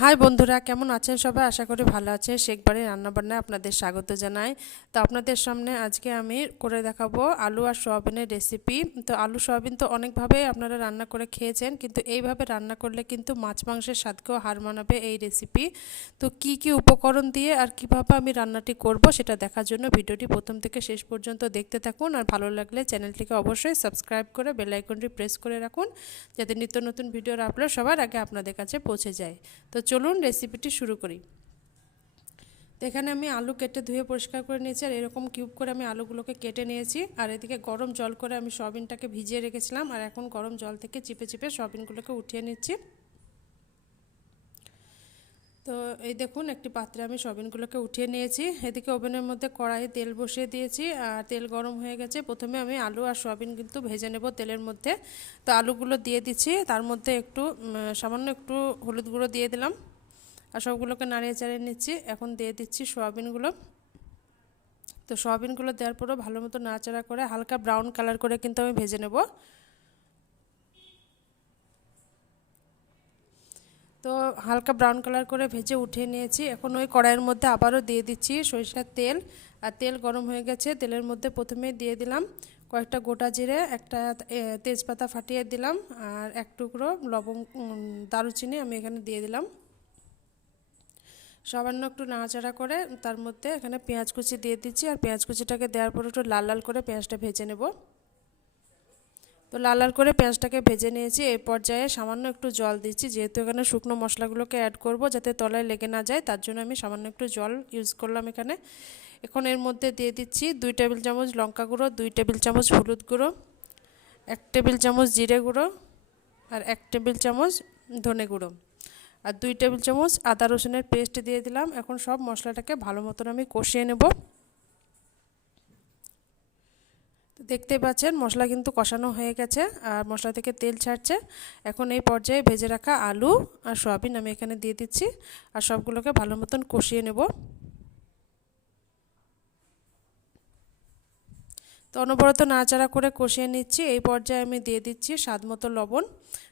High বন্ধুরা, কেমন আছেন সবাই? আশা করি ভালো আছেন। শেখ বাড়ির রান্নাবান্নায় আপনাদের স্বাগত জানাই। তো আপনাদের সামনে আজকে আমি করে দেখাবো আলু আর সয়াবিনের রেসিপি। তো আলু সয়াবিন তো অনেকভাবে আপনারা রান্না করে খেয়েছেন, কিন্তু এইভাবে রান্না করলে কিন্তু মাছ মাংসের স্বাদকেও হার মানাবে এই রেসিপি। তো কি কি উপকরণ দিয়ে আর কিভাবে আমি রান্নাটি করব সেটা দেখার জন্য ভিডিওটি প্রথম থেকে শেষ পর্যন্ত দেখতে থাকুন। আর ভালো লাগলে চ্যানেলটিকে অবশ্যই সাবস্ক্রাইব করে বেল আইকনটি প্রেস করে রাখুন, যাতে নিত্য নতুন ভিডিওর আপলোড সবার আগে আপনাদের কাছে পৌঁছে যায়। তো চলুন রেসিপিটি শুরু করি। তো এখানে আমি আলু কেটে ধুয়ে পরিষ্কার করে নিয়েছি, আর এরকম কিউব করে আমি আলুগুলোকে কেটে নিয়েছি। আর এদিকে গরম জল করে আমি সয়াবিনটাকে ভিজিয়ে রেখেছিলাম, আর এখন গরম জল থেকে চিপে চিপে সয়াবিনগুলোকে উঠিয়ে নিচ্ছি। তো এই দেখুন, একটি পাত্রে আমি সয়াবিনগুলোকে উঠিয়ে নিয়েছি। এদিকে ওভেনের মধ্যে কড়াইয়ে তেল বসিয়ে দিয়েছি, আর তেল গরম হয়ে গেছে। প্রথমে আমি আলু আর সয়াবিন কিন্তু ভেজে নেব তেলের মধ্যে। তো আলুগুলো দিয়ে দিচ্ছি, তার মধ্যে একটু সামান্য একটু হলুদ গুঁড়ো দিয়ে দিলাম, আর সবগুলোকে নাড়িয়ে চাড়িয়ে নিচ্ছি। এখন দিয়ে দিচ্ছি সয়াবিনগুলো। তো সয়াবিনগুলো দেওয়ার পরও ভালো মতো নাড়াচাড়া করে হালকা ব্রাউন কালার করে কিন্তু আমি ভেজে নেব। তো হালকা ব্রাউন কালার করে ভেজে উঠিয়ে নিয়েছি। এখন ওই কড়াইয়ের মধ্যে আবারও দিয়ে দিচ্ছি সরিষার তেল। আর তেল গরম হয়ে গেছে, তেলের মধ্যে প্রথমে দিয়ে দিলাম কয়েকটা গোটা জিরে, একটা তেজপাতা ফাটিয়ে দিলাম, আর এক টুকরো দারুচিনি আমি এখানে দিয়ে দিলাম। সামান্য একটু নাড়াচাড়া করে তার মধ্যে এখানে পেঁয়াজ কুচি দিয়ে দিচ্ছি, আর পেঁয়াজ কুচিটাকে দেওয়ার পর একটু লাল লাল করে পেঁয়াজটা ভেজে নেব। তো লাল লাল করে পেঁয়াজটাকে ভেজে নিয়েছি। এই পর্যায়ে সামান্য একটু জল দিচ্ছি, যেহেতু এখানে শুকনো মশলাগুলোকে অ্যাড করব যাতে তলায় লেগে না যায়, তার জন্য আমি সামান্য একটু জল ইউজ করলাম এখানে। এখন এর মধ্যে দিয়ে দিচ্ছি 2 টেবিল চামচ লঙ্কা গুঁড়ো, 2 টেবিল চামচ হলুদ গুঁড়ো, 1 টেবিল চামচ জিরে গুঁড়ো, আর 1 টেবিল চামচ ধনে গুঁড়ো, আর 2 টেবিল চামচ আদা রসুনের পেস্ট দিয়ে দিলাম। এখন সব মশলাটাকে ভালো মতন আমি কষিয়ে নেব। দেখতে পাচ্ছেন মশলা কিন্তু কষানো হয়ে গেছে, আর মশলা থেকে তেল ছাড়ছে। এখন এই পর্যায়ে ভেজে রাখা আলু আর সয়াবিন আমি এখানে দিয়ে দিচ্ছি, আর সবগুলোকে ভালো মতন কষিয়ে নেব। তো অনবরত নাড়াচাড়া করে কষিয়ে নিচ্ছি। এই পর্যায়ে আমি দিয়ে দিচ্ছি স্বাদ মতো লবণ।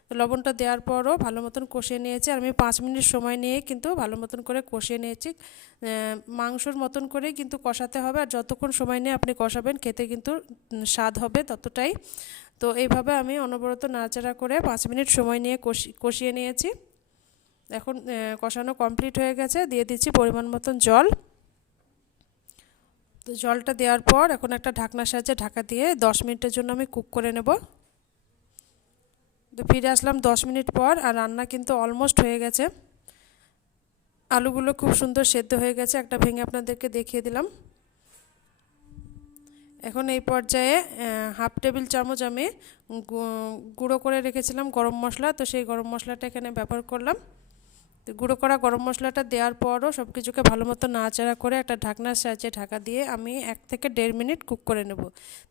তো লবণটা দেওয়ার পরও ভালো মতন কষিয়ে নিয়েছি, আর আমি 5 মিনিট সময় নিয়ে কিন্তু ভালো মতন করে কষিয়ে নিয়েছি। মাংসর মতন করেই কিন্তু কষাতে হবে, আর যতক্ষণ সময় নিয়ে আপনি কষাবেন খেতে কিন্তু স্বাদ হবে ততটাই। তো এইভাবে আমি অনবরত নাড়াচাড়া করে 5 মিনিট সময় নিয়ে কষিয়ে নিয়েছি। এখন কষানো কমপ্লিট হয়ে গেছে, দিয়ে দিচ্ছি পরিমাণ মতন জল। তো জলটা দেওয়ার পর এখন একটা ঢাকনার সাহায্যে ঢাকা দিয়ে 10 মিনিটের জন্য আমি কুক করে নেব। তো ফিরে আসলাম 10 মিনিট পর, আর রান্না কিন্তু অলমোস্ট হয়ে গেছে। আলুগুলো খুব সুন্দর সেদ্ধ হয়ে গেছে, একটা ভেঙে আপনাদেরকে দেখিয়ে দিলাম। এখন এই পর্যায়ে হাফ টেবিল চামচ আমি গুঁড়ো করে রেখেছিলাম গরম মশলা, তো সেই গরম মশলাটা এখানে ব্যবহার করলাম। তো গুঁড়ো করা গরম মশলাটা দেওয়ার পরও সব কিছুকে ভালো মতো নাড়াচাড়া করে একটা ঢাকনার সাহায্যে ঢাকা দিয়ে আমি 1 থেকে 1.5 মিনিট কুক করে নেব।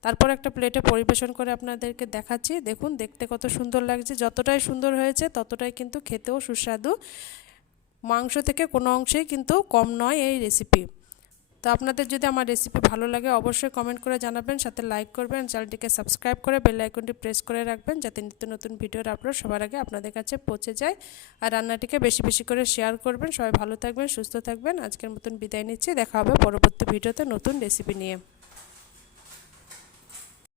তারপর একটা প্লেটে পরিবেশন করে আপনাদেরকে দেখাচ্ছি। দেখুন দেখতে কত সুন্দর লাগছে। যতটাই সুন্দর হয়েছে ততটাই কিন্তু খেতেও সুস্বাদু। মাংস থেকে কোনো অংশেই কিন্তু কম নয় এই রেসিপি। তো আপনাদের যদি আমার রেসিপি ভালো লাগে অবশ্যই কমেন্ট করে জানাবেন, সাথে লাইক করবেন, চ্যানেলটিকে সাবস্ক্রাইব করে বেল আইকনটি প্রেস করে রাখবেন, যাতে নিত্য নতুন ভিডিওর আপলোড সবার আগে আপনাদের কাছে পৌঁছে যায়। আর রান্নাটিকে বেশি বেশি করে শেয়ার করবেন। সবাই ভালো থাকবেন, সুস্থ থাকবেন। আজকের মতন বিদায় নিচ্ছি। দেখা হবে পরবর্তী ভিডিওতে নতুন রেসিপি নিয়ে।